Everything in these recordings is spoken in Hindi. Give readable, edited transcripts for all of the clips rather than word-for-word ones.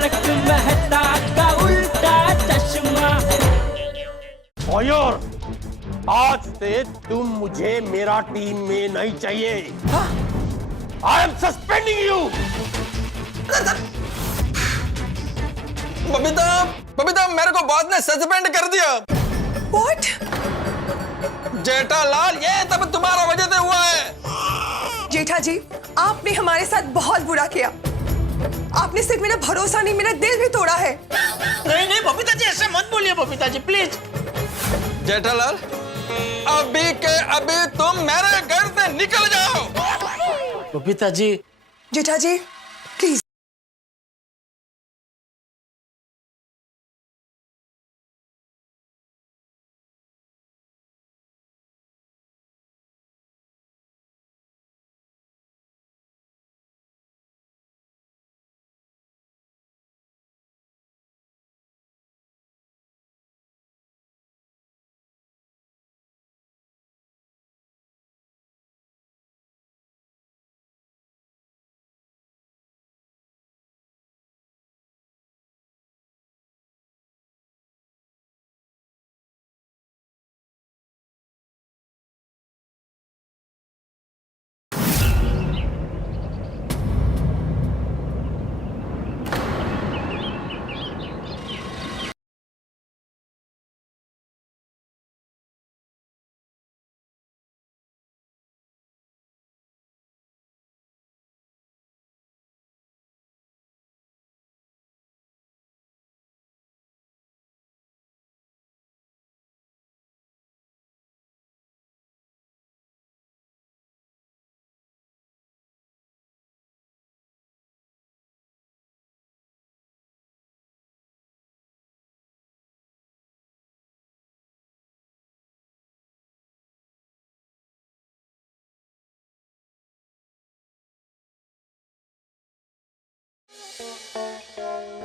तारक मेहता का उल्टा चश्मा। और आज से तुम मुझे मेरा टीम में नहीं चाहिए। I am suspending you. Babita, Babita मेरे को बॉस ने सस्पेंड कर दिया। What? जेठालाल, ये सब तुम्हारा वजह से हुआ है। जेठा जी, आपने हमारे साथ बहुत बुरा किया। आपने सिर्फ मेरा भरोसा नहीं, मेरा दिल भी तोड़ा है। नहीं नहीं बबीता जी, ऐसे मत बोलिए बबीता जी, प्लीज। जेठालाल, अभी के अभी तुम मेरे घर से निकल जाओ। बबीता जी। जेठा जी प्लीज।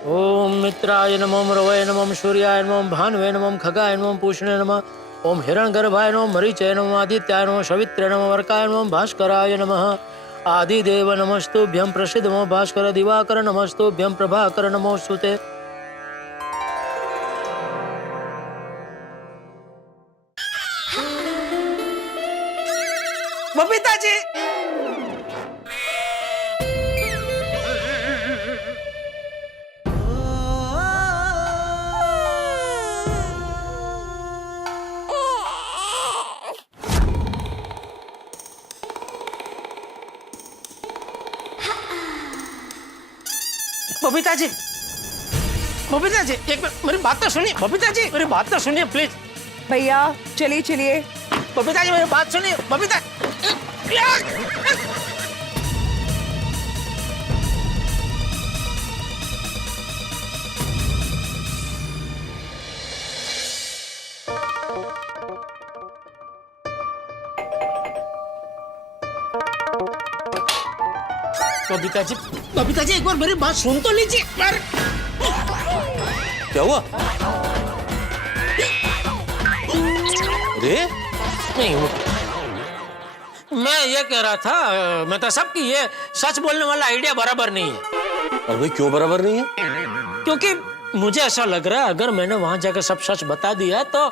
ओम मित्राय नमः, रवये नमः, सूर्याय नमः, भानुवे नमः, खगाय नमः, पूषणे नमः, ओम हिरण्यगर्भाय नमः, मरीचय नमः, आदित्याय नमः, सवित्रे नमः, वर्काय नमः, भास्कराय नमः। आदिदेव नमस्तुभ्यं, प्रसिद्ध नमो भास्कर, दिवाकर नमस्तुभ्यं, प्रभाकर नमोस्तुते। बबीता जी, बबीता जी, बबीता जी, एक मिनट मेरी बात तो सुनिए। बबीता जी मेरी बात तो सुनिए प्लीज। भैया चलिए चलिए। बबीता जी मेरी बात सुनिए। बबीता बबीता जी, बबीता जी एक बार मेरी बात सुन तो लीजिए। क्या हुआ? अरे नहीं, मैं ये कह रहा था मेहता साहब कि ये सच बोलने वाला आइडिया बराबर नहीं है। अरे भाई क्यों बराबर नहीं है? क्योंकि मुझे ऐसा लग रहा है अगर मैंने वहां जाकर सब सच बता दिया तो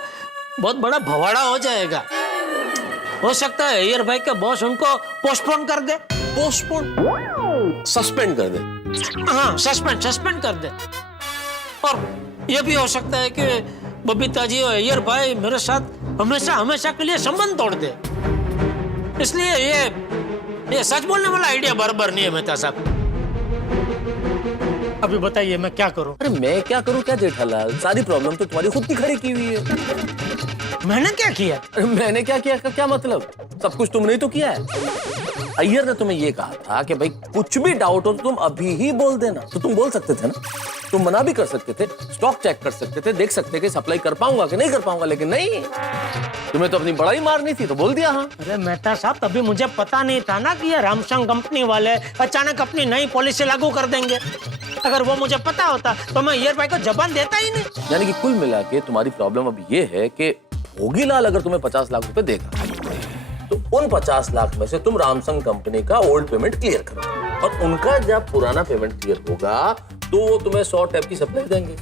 बहुत बड़ा भवाड़ा हो जाएगा। हो सकता है अय्यर भाई के बॉस उनको पोस्टपोन कर दे। पोस्टपोन? सस्पेंड कर दे? हाँ, सस्पेंड कर दे। और ये भी हो सकता है कि बबीता जी और अय्यर भाई मेरे साथ हमेशा के लिए संबंध तोड़ दे। इसलिए ये सच बोलने वाला आइडिया बराबर नहीं है मेहता साहब। अभी बताइए मैं क्या करूं? अरे मैं क्या करूं क्या जेठालाल, सारी प्रॉब्लम तो तुम्हारी खुद की खड़ी की हुई है। मैंने क्या किया? अरे मैंने क्या किया का क्या मतलब? सब कुछ तुमने ही तो किया है। अय्यर ने तुम्हें ये कहा था कि भाई कुछ भी डाउट हो तो तुम अभी ही बोल देना, तो तुम बोल सकते थे ना। तुम मना भी कर सकते थे, स्टॉक चेक कर सकते थे, देख सकते कि सप्लाई कर पाऊंगा कि नहीं कर पाऊंगा, लेकिन नहीं, तुम्हें तो अपनी बड़ाई मारनी थी तो बोल दिया। हाँ अरे मेहता साहब, तभी मुझे पता नहीं था ना कि ये रामसंग कंपनी वाले अचानक अपनी नई पॉलिसी लागू कर देंगे। अगर वो मुझे पता होता तो मैं अय्यर भाई को जबान देता ही नहीं। यानी कि कुल मिला के तुम्हारी प्रॉब्लम अब ये है कि भोगीलाल अगर तुम्हें 50 लाख रुपए देगा तो उन 50 लाख में से तुम रामसंग कंपनी का ओल्ड पेमेंट क्लियर करो, और उनका जब पुराना पेमेंट क्लियर होगा तो वो तुम्हें 100 टैप की सप्लाई देंगे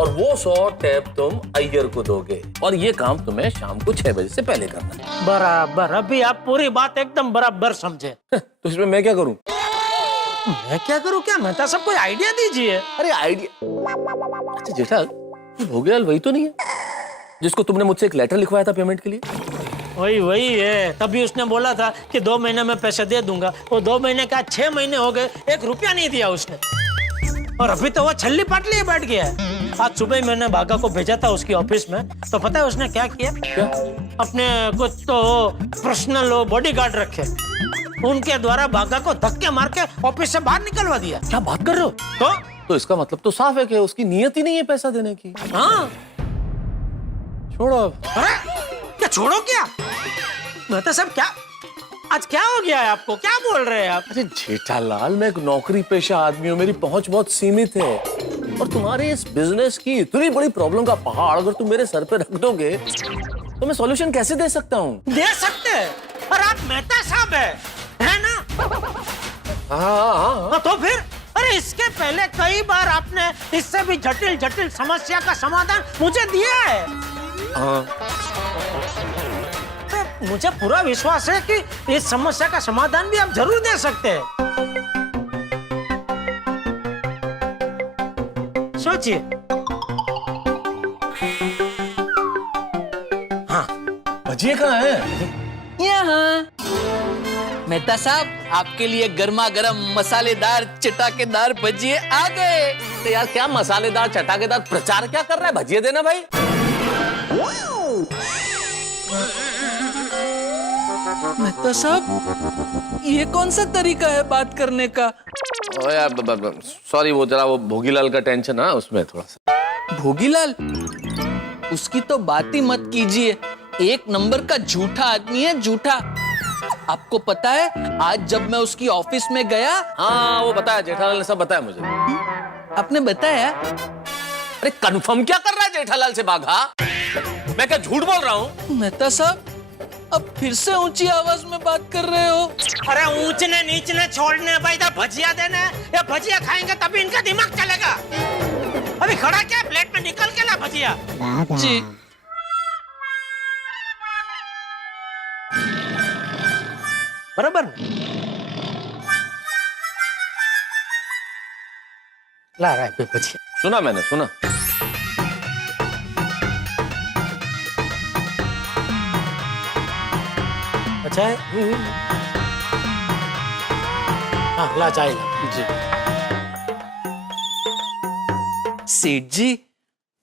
और वो 100 टैप तुम अय्यर को दोगे और ये काम तुम्हें शाम को 6 बजे से पहले करना है। बराबर, अभी आप पूरी बात एकदम बराबर समझे। तो इसमें मैं क्या करूं? मैं क्या करूं क्या? मैं तो सबको आइडिया दीजिए। अरे आइडिया? अच्छा जेठालाल, ये भोगीलाल वही तो नहीं है जिसको तुमने मुझसे एक लेटर लिखवाया था पेमेंट के लिए? वही है। तभी उसने बोला था कि 2 महीने में पैसे दे दूंगा। वो 2 महीने का 6 महीने हो गए, 1 रुपया नहीं दिया उसने। और अभी तो वो छल्ली पाट लिए बैठ गया है। आज सुबह ही मैंने भागा को भेजा था उसकी ऑफिस में, तो पता है उसने क्या किया? क्या? अपने कुछ तो पर्सनल बॉडीगार्ड रखे, उनके द्वारा भागा को धक्के मार के ऑफिस से बाहर निकलवा दिया। क्या बात कर रहे हो? तो इसका मतलब तो साफ है कि उसकी नियत ही नहीं है पैसा देने की। हाँ, छोड़ो अब। अरे क्या छोड़ो क्या? मैं तो सब क्या आज क्या हो गया है आपको? क्या बोल रहे हैं आप? अरे जेठालाल, मैं एक नौकरी पेशा आदमी हूँ, मेरी पहुंच बहुत सीमित है और तुम्हारे इस बिजनेस की इतनी बड़ी प्रॉब्लम का पहाड़ अगर तुम मेरे सर पे रख दोगे तो मैं सॉल्यूशन कैसे दे सकता हूँ? दे सकते हैं, और आप मेहता साहब है ना? हाँ। तो फिर अरे इसके पहले कई बार आपने इससे भी जटिल जटिल समस्या का समाधान मुझे दिया है। तो मुझे पूरा विश्वास है कि इस समस्या का समाधान भी आप जरूर दे सकते हैं। सोचिए। हाँ, भजिए कहाँ है? यहाँ मेहता साहब, आपके लिए गर्मा गर्म मसालेदार चटाकेदार भजिए आ गए। तो यार क्या मसालेदार चटाकेदार प्रचार क्या कर रहा है? भजिए देना भाई। मेहता साहब, ये कौन सा तरीका है बात करने का? ओ यार सॉरी, वो जरा वो भोगीलाल का टेंशन है उसमें थोड़ा सा। भोगीलाल, उसकी तो बात ही मत कीजिए। 1 नंबर का झूठा आदमी है, झूठा। आपको पता है आज जब मैं उसकी ऑफिस में गया? हाँ वो बताया, जेठालाल ने सब बताया मुझे। आपने बताया? अरे कंफर्म क्या कर रहा है जेठालाल से बाघा? मैं क्या झूठ बोल रहा हूँ? मेहता साहब, अब फिर से ऊंची आवाज में बात कर रहे हो। अरे ऊंचने नीचने छोड़ने भाई, इधर भजिया देना है या भजिया खाएंगे तभी इनका दिमाग चलेगा। अभी खड़ा क्या प्लेट में निकल के ला भजिया। जी बराबर। ला रहा है भजिया। सुना मैंने, सुना। अच्छा है। हाँ ला जाएगा जी। सेठ जी,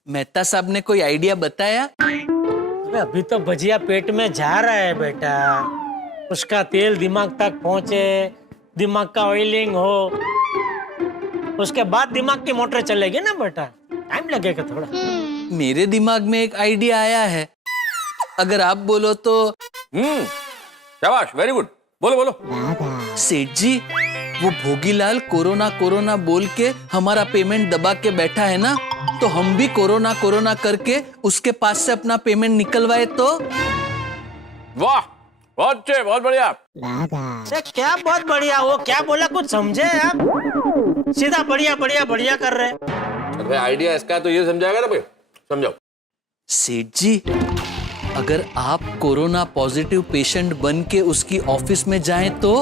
मेहता साहब ने कोई आइडिया बताया? अरे अभी तो भजिया पेट में जा रहा है बेटा, उसका तेल दिमाग तक पहुंचे, दिमाग का ऑयलिंग हो, उसके बाद दिमाग की मोटर चलेगी ना बेटा, टाइम लगेगा थोड़ा। मेरे दिमाग में एक आइडिया आया है, अगर आप बोलो तो। शाबाश, वेरी गुड, बोलो बोलो। सेठ जी, वो भोगीलाल कोरोना कोरोना बोल के हमारा पेमेंट दबा के बैठा है ना, तो हम भी कोरोना कोरोना करके उसके पास से अपना पेमेंट निकलवाए तो। वाह, बहुत अच्छे, बहुत बढ़िया। क्या बहुत बढ़िया? वो क्या बोला कुछ समझे आप? सीधा बढ़िया बढ़िया बढ़िया कर रहे। अरे आइडिया इसका तो ये समझाएगा ना भाई, समझाओ। सेठ जी, अगर आप कोरोना पॉजिटिव पेशेंट बन के उसकी ऑफिस में जाएं तो।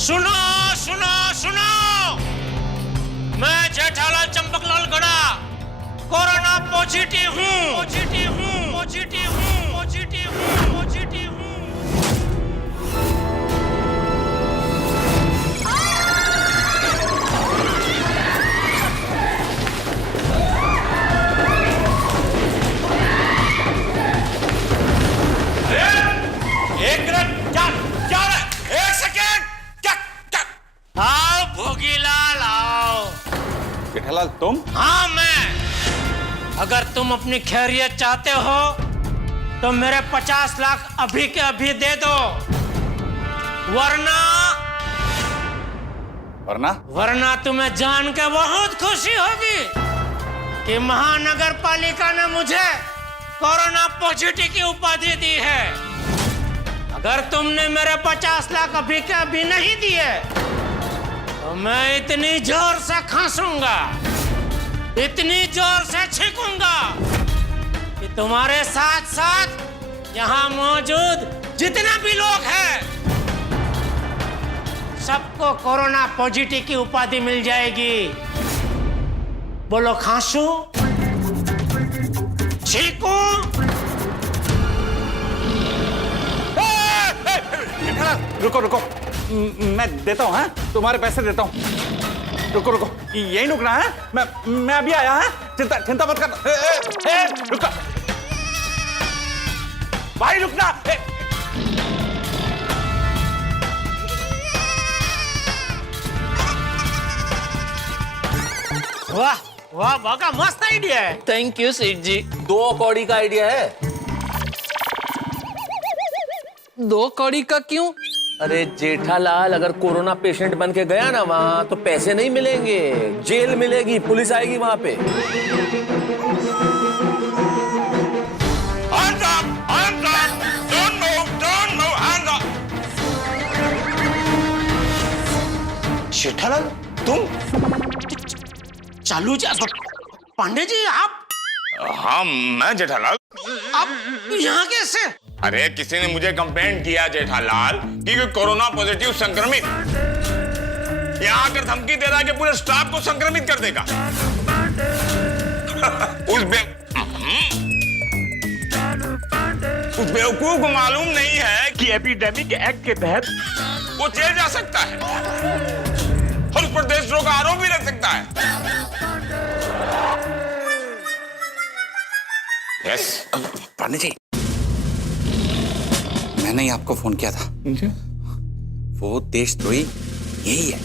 सुनो सुनो सुनो, मैं जेठालाल चंपकलाल गड़ा कोरोना पॉजिटिव हूँ, पॉजिटिव हूँ, पॉजिटिव हूँ, पॉजिटिव हूँ, पॉजिटिव हूँ। एक मिनट, क्या एक सेकेंड, क्या? आओ भोगीलाल आओ। जेठालाल तुम? हाँ मैं। अगर तुम अपनी खैरियत चाहते हो तो मेरे 50 लाख अभी के अभी दे दो, वरना तुम्हें जान के बहुत खुशी होगी कि महानगर पालिका ने मुझे कोरोना पॉजिटिव की उपाधि दी है। अगर तुमने मेरे 50 लाख अभी के अभी नहीं दिए तो मैं इतनी जोर से खांसूंगा, इतनी जोर से छींकूंगा कि तुम्हारे साथ साथ यहाँ मौजूद जितने भी लोग हैं सबको कोरोना पॉजिटिव की उपाधि मिल जाएगी। बोलो, खांसू, छींकू? रुको रुको, मैं देता हूँ, तुम्हारे पैसे देता हूँ। रुको रुको, यही रुकना है, मैं अभी आया है, चिंता मत कर। रुको भाई, रुकना। वाह वाह, वाह, मस्त आइडिया है। थैंक यू सेठ जी। 2 कौड़ी का आइडिया है। 2 कौड़ी का क्यों? अरे जेठालाल, अगर कोरोना पेशेंट बन के गया ना वहां तो पैसे नहीं मिलेंगे, जेल मिलेगी, पुलिस आएगी वहां पे। Hands up! Hands up! Don't move, hands up! Jethalal, तुम? चालू जा पांडे जी, आप हाँ, मैं जेठालाल। यहाँ कैसे? अरे किसी ने मुझे कंप्लेंट किया जेठालाल कि कोरोना पॉजिटिव संक्रमित यहाँ आकर धमकी दे रहा है कि पूरे स्टाफ को संक्रमित कर देगा। उस बेवकूफ को मालूम नहीं है कि एपिडेमिक एक्ट के तहत वो जेल जा सकता है और उस पर देशद्रोह का आरोप भी लग सकता है। यस पांडे जी, मैंने ही आपको फोन किया था। वो देशद्रोही यही है।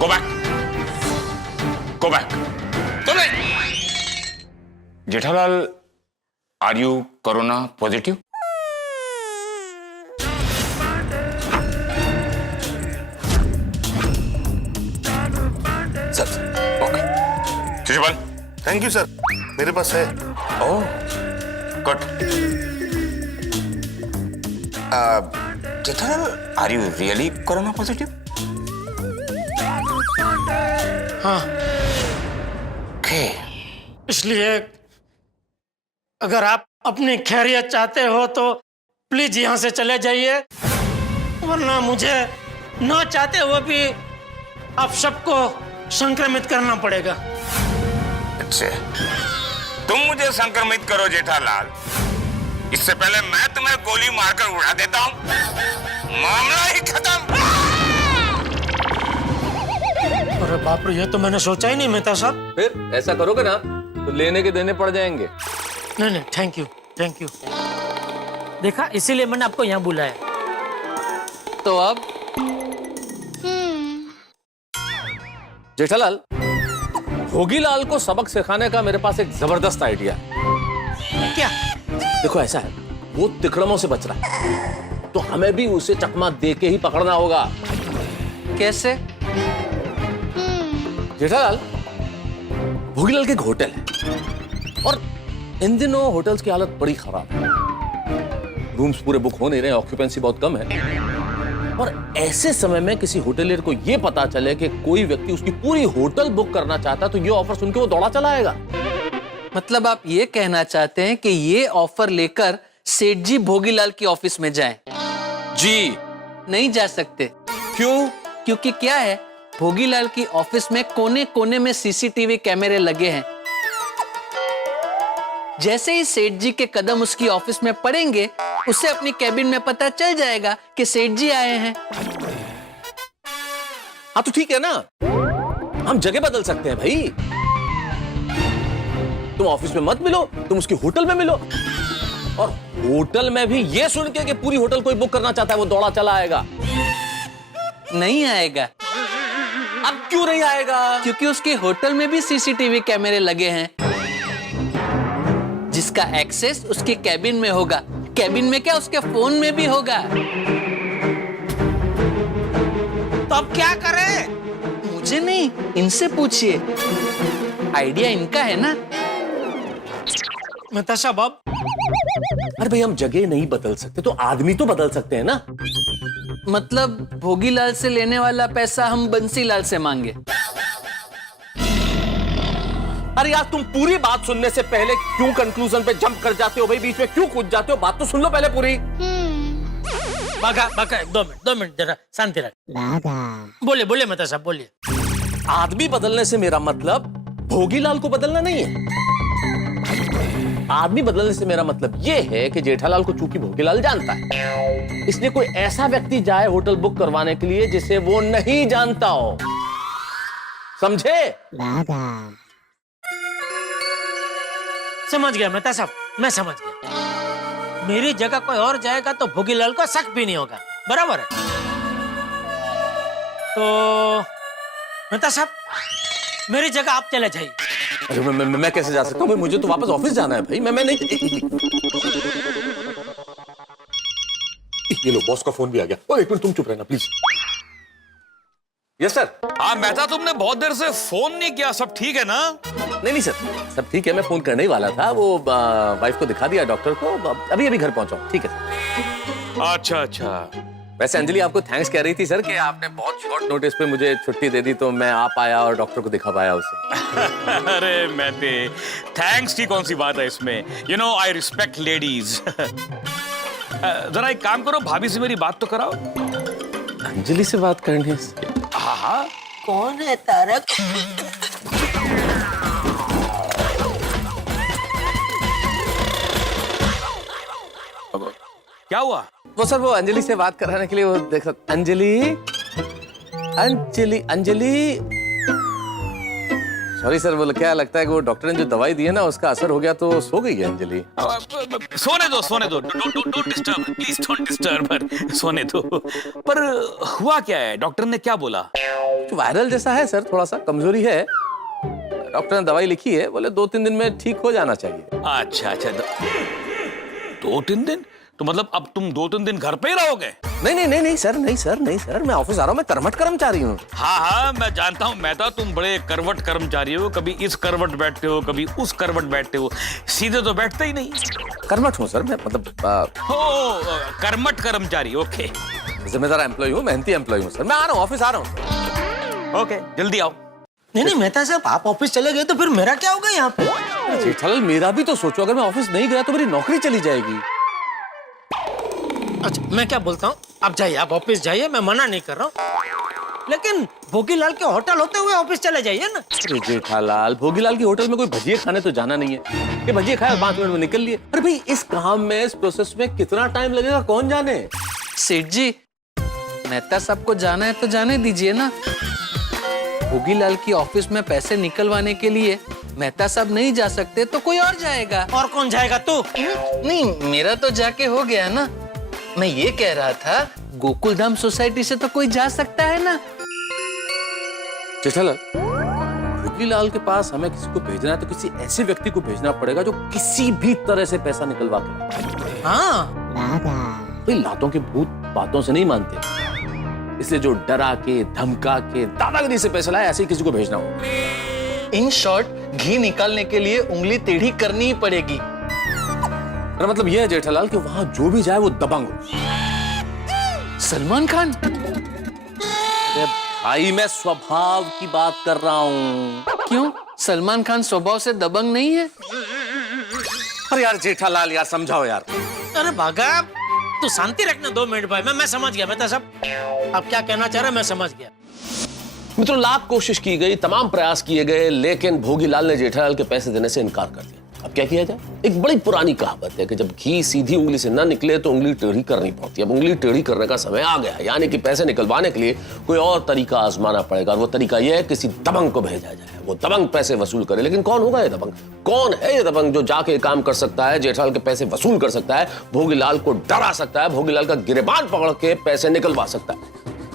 Go back. तुम नहीं। Jethalal, are you corona positive? Sir, okay. Shishupal, thank you sir, मेरे पास है। Oh good. Jethalal, are you really corona positive? हाँ, ओके। इसलिए अगर आप अपनी खैरियत चाहते हो तो प्लीज यहाँ से चले जाइए, वरना मुझे न चाहते हुए भी आप सबको संक्रमित करना पड़ेगा। अच्छा, तुम मुझे संक्रमित करो जेठालाल, इससे पहले मैं तुम्हें गोली मारकर उड़ा देता हूँ, मामला ही खत्म। अरे बाप रे, ये तो मैंने सोचा ही नहीं मेहता साहब। फिर ऐसा करोगे ना तो लेने के देने पड़ जाएंगे। नहीं नहीं, थैंक यू, थैंक यू। देखा, इसीलिए मैंने आपको यहाँ बुलाया। तो अब जेठालाल, भोगीलाल को सबक सिखाने का मेरे पास एक जबरदस्त आइडिया है। क्या? देखो, ऐसा है, वो तिकड़मों से बच रहा है तो हमें भी उसे चकमा दे के ही पकड़ना होगा। कैसे? जेठालाल, भोगीलाल के एक होटल है और इन दिनों होटल्स की हालत बड़ी खराब है, रूम्स पूरे बुक हो नहीं रहे, ऑक्यूपेंसी बहुत कम है। और ऐसे समय में किसी होटलियर को यह पता चले कि कोई व्यक्ति उसकी पूरी होटल बुक करना चाहता है तो ये ऑफर सुनकर वो दौड़ा चला आएगा। मतलब आप ये कहना चाहते हैं कि ये ऑफर लेकर सेठ जी भोगीलाल की ऑफिस में जाएं? जी। नहीं जा सकते। क्यों? क्योंकि क्या है, भोगीलाल की ऑफिस में कोने कोने में सीसीटीवी कैमरे लगे हैं। जैसे ही सेठ जी के कदम उसकी ऑफिस में पड़ेंगे, उसे अपनी कैबिन में पता चल जाएगा कि सेठ जी आए हैं। हाँ तो ठीक है ना, हम जगह बदल सकते हैं भाई। तुम ऑफिस में मत मिलो, तुम उसकी होटल में मिलो, और होटल में भी ये सुन के कि पूरी होटल कोई बुक करना चाहता है वो दौड़ा चला आएगा। नहीं आएगा। अब क्यों नहीं आएगा? क्योंकि उसके होटल में भी सीसीटीवी कैमरे लगे हैं, जिसका एक्सेस उसके कैबिन में होगा। कैबिन में क्या, उसके फोन में भी होगा। तो अब क्या करें? मुझे नहीं, इनसे पूछिए, आइडिया इनका है ना। मेहता साहब आप अरे भाई हम जगह नहीं बदल सकते तो आदमी तो बदल सकते हैं ना। मतलब भोगीलाल से लेने वाला पैसा हम बंसीलाल से मांगे। अरे यार तुम पूरी बात सुनने से पहले क्यों कंक्लूजन पे जंप कर जाते हो भाई, बीच में क्यों कूद जाते हो? बात तो सुन लो पहले पूरी। बाका बाका 2 मिनट जरा शांति रख। बोलिए बोलिए मेहता साहब बोलिए। आदमी बदलने से मेरा मतलब भोगीलाल को बदलना नहीं है। आदमी बदलने से मेरा मतलब यह है कि जेठालाल को चूंकि भोगीलाल जानता है, इसलिए कोई ऐसा व्यक्ति जाए होटल बुक करवाने के लिए जिसे वो नहीं जानता हो। समझे? समझ गया मेहता साहब, मैं समझ गया। मेरी जगह कोई और जाएगा तो भोगीलाल को शक भी नहीं होगा, बराबर है? तो मेहता साहब मेरी जगह आप चले जाइए। अरे मैं कैसे जा सकता हूँ भाई? मुझे तो वापस ऑफिस जाना है भाई। मैं नहीं। ये लो बॉस का फोन भी आ गया। और एक मिनट तुम चुप रहना प्लीज। Yes sir. हाँ मेहता, तुमने बहुत देर से फोन नहीं किया, सब ठीक है ना? नहीं सर, सब ठीक है। मैं फोन करने ही वाला था। वो वाइफ को दिखा दिया डॉक्टर को, अभी घर पहुंचा हूं। ठीक है। अच्छा। वैसे अंजलि आपको थैंक्स कह रही थी सर कि आपने बहुत शॉर्ट नोटिस पे मुझे छुट्टी दे दी, तो मैं आ पाया और डॉक्टर को दिखा पाया उसे। अरे मेहते, थैंक्स की कौन सी बात है इसमें? You know I respect ladies. जरा एक काम करो, भाभी से मेरी बात तो कराओ। अंजलि से बात करनी है? हाँ। कौन है तारक? क्या हुआ? वो सर वो अंजलि से बात कराने के लिए वो देख सकते। अंजलि सॉरी सर, वो क्या लगता है कि वो डॉक्टर ने जो दवाई दी है ना उसका असर हो गया तो सो गई है अंजलि। सोने दो। Don't disturb please, don't disturb. सोने दो। पर हुआ क्या है? डॉक्टर ने क्या बोला? वायरल जैसा है सर, थोड़ा सा कमजोरी है। डॉक्टर ने दवाई लिखी है, बोले 2-3 दिन में ठीक हो जाना चाहिए। अच्छा 2-3 दिन? तो मतलब अब तुम 2-3 दिन घर पे ही रहोगे? नहीं सर, मैं ऑफिस आ रहा हूँ। मैं कर्मठ कर्मचारी हूँ। हाँ मैं जानता हूँ मेहता, तुम बड़े करवट कर्मचारी हो। कभी इस करवट बैठते हो, कभी उस करवट बैठते हो, सीधे तो बैठते ही नहीं। कर्मठ हूँ सर मैं, मतलब हो कर्मठ कर्मचारी। ओके, जिम्मेदार एम्प्लॉय हूँ, मेहनती एम्प्लॉय हूँ सर। मैं आ रहा हूँ, ऑफिस आ रहा हूँ। ओके, जल्दी आओ। नहीं मेहता साहब आप ऑफिस चले गए तो फिर मेरा क्या होगा यहाँ पे? जेठालाल मेरा भी तो सोचो, अगर मैं ऑफिस नहीं गया तो मेरी नौकरी चली जाएगी। अच्छा मैं क्या बोलता हूँ, आप जाइए, आप ऑफिस जाइए, मैं मना नहीं कर रहा हूँ, लेकिन भोगीलाल के होटल होते हुए ऑफिस चले जाइए ना। अरे जेठालाल, भोगीलाल की होटल में कोई भजिए खाने तो जाना नहीं है कि भजिए खाए 5 मिनट में निकल लिए। अरे भाई इस काम में, इस प्रोसेस में कितना टाइम लगेगा कौन जाने। सेठ जी, मेहता साहब को जाना है तो जाने दीजिए ना। भोगीलाल की ऑफिस में पैसे निकलवाने के लिए मेहता साहब नहीं जा सकते तो कोई और जाएगा। और कौन जाएगा? तू? नहीं, मेरा तो जाके हो गया ना। मैं ये कह रहा था गोकुलधाम सोसाइटी से तो कोई जा सकता है ना। जेठालाल, भोगीलाल के पास हमें किसी को भेजना है तो किसी ऐसे व्यक्ति को भेजना पड़ेगा जो किसी भी तरह से पैसा निकलवा के। हाँ भाई लातों के भूत बातों से नहीं मानते, इसलिए जो डरा के, धमका के, दादागिरी से पैसा लाए ऐसे ही किसी को भेजना हो। इन शॉर्ट घी निकालने के लिए उंगली टेढ़ी करनी ही पड़ेगी। मतलब यह है जेठालाल कि वहां जो भी जाए वो दबंग हो। सलमान खान? अरे भाई मैं स्वभाव की बात कर रहा हूँ। क्यों, सलमान खान स्वभाव से दबंग नहीं है? अरे यार जेठालाल यार समझाओ यार। अरे भागा, तू शांति रखना 2 मिनट भाई। मैं समझ गया मेहता साहब, आप क्या कहना चाह रहे हैं मैं समझ गया। मित्रों, लाख कोशिश की गई, तमाम प्रयास किए गए, लेकिन भोगीलाल ने जेठालाल के पैसे देने से इनकार कर दिया। अब क्या किया जाए? एक बड़ी पुरानी कहावत है कि जब घी सीधी उंगली से ना निकले तो उंगली टेढ़ी करनी पड़ती है। अब उंगली टेढ़ी करने का समय आ गया है, यानी कि पैसे निकलवाने के लिए कोई और तरीका आजमाना पड़ेगा। और वो तरीका यह है किसी दबंग को भेजा जाए, वो दबंग पैसे वसूल करे। लेकिन कौन होगा ये दबंग? कौन है ये दबंग जो जाके काम कर सकता है, जेठालाल के पैसे वसूल कर सकता है, भोगीलाल को डरा सकता है, भोगीलाल का गिरेबान पकड़ के पैसे निकलवा सकता है?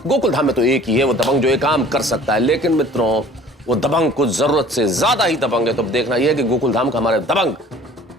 गोकुलधाम में तो एक ही है वो दबंग जो ये काम कर सकता है। लेकिन मित्रों, वो दबंग कुछ जरूरत से ज्यादा ही दबंग है। तो देखना यह है कि गोकुलधाम का हमारे दबंग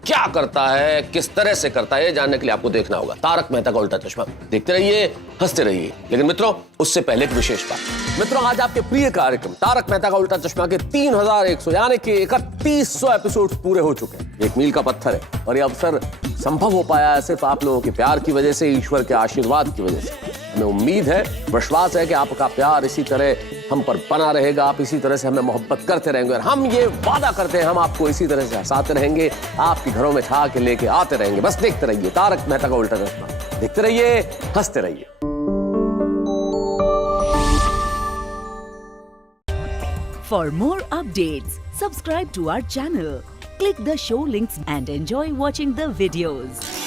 क्या करता है, किस तरह से करता है, जानने के लिए आपको देखना होगा तारक मेहता का उल्टा चश्मा। देखते रहिए, हंसते रहिए। लेकिन मित्रों, उससे पहले एक विशेष बात। मित्रों, आज आपके प्रिय कार्यक्रम तारक मेहता का उल्टा चश्मा के 3100 यानी कि 3100 एपिसोड पूरे हो चुके हैं। एक मील का पत्थर है और ये अवसर संभव हो पाया है सिर्फ आप लोगों के प्यार की वजह से, ईश्वर के आशीर्वाद की वजह से। हमें उम्मीद है, विश्वास है कि आपका प्यार इसी तरह हम पर बना रहेगा, आप इसी तरह से हमें मोहब्बत करते रहेंगे और हम ये वादा करते हैं हम आपको इसी तरह से हंसाते रहेंगे, आपके घरों में ठा के लेके आते रहेंगे। बस देखते रहिए तारक मेहता का उल्टा चश्मा, देखते रहिए, हंसते रहिए। For more updates, subscribe to our channel, click the show links and enjoy watching the videos.